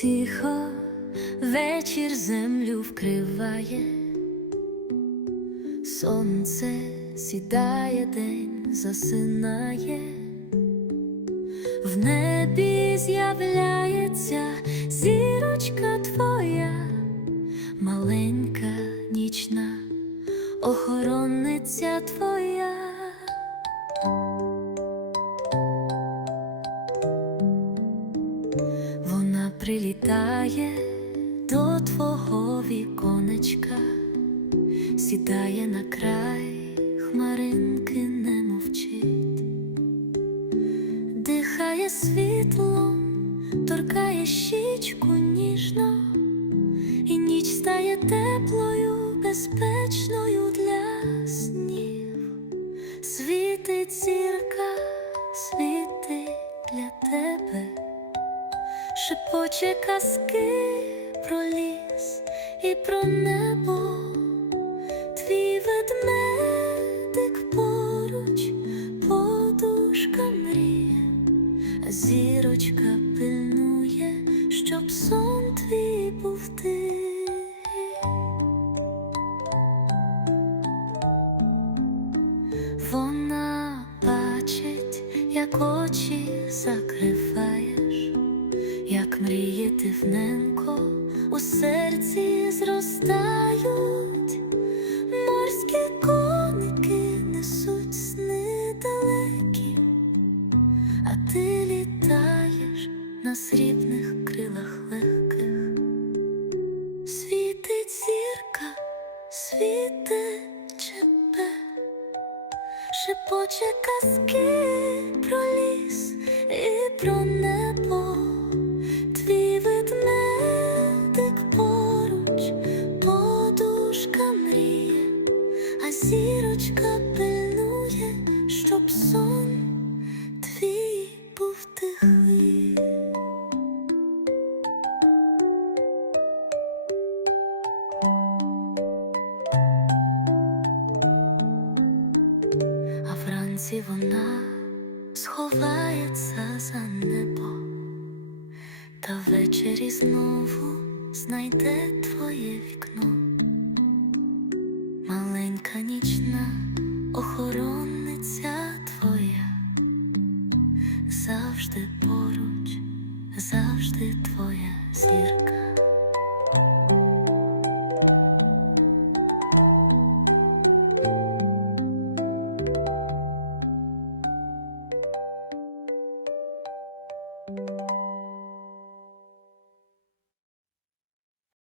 Тихо вечір землю вкриває, сонце сідає, день засинає, в небі з'являється зірочка твоя, маленька нічна охоронниця твоя. Прилітає до твого віконечка, сідає на край, хмаринки не мовчить, дихає світлом, торкає щічку ніжно, і ніч стає теплою, безпечною для снів. Світить зірка, світить шепоче казки про ліс і про небо, твій ведмедик поруч, подушка мріє, зірочка пильнує, щоб сон твій був тихий. Вона бачить, як очі закриваєш, як мрії тивненько у серці зростають, морські коники несуть сни далекі, а ти літаєш на срібних крилах легких. Світить зірка, світить тебе, шепоче казки про ліс і про небо, сон твій був а вранці вона сховається за небо, та ввечері знову знайде твоє вікно, маленька нічна охоронниця твоя завжди.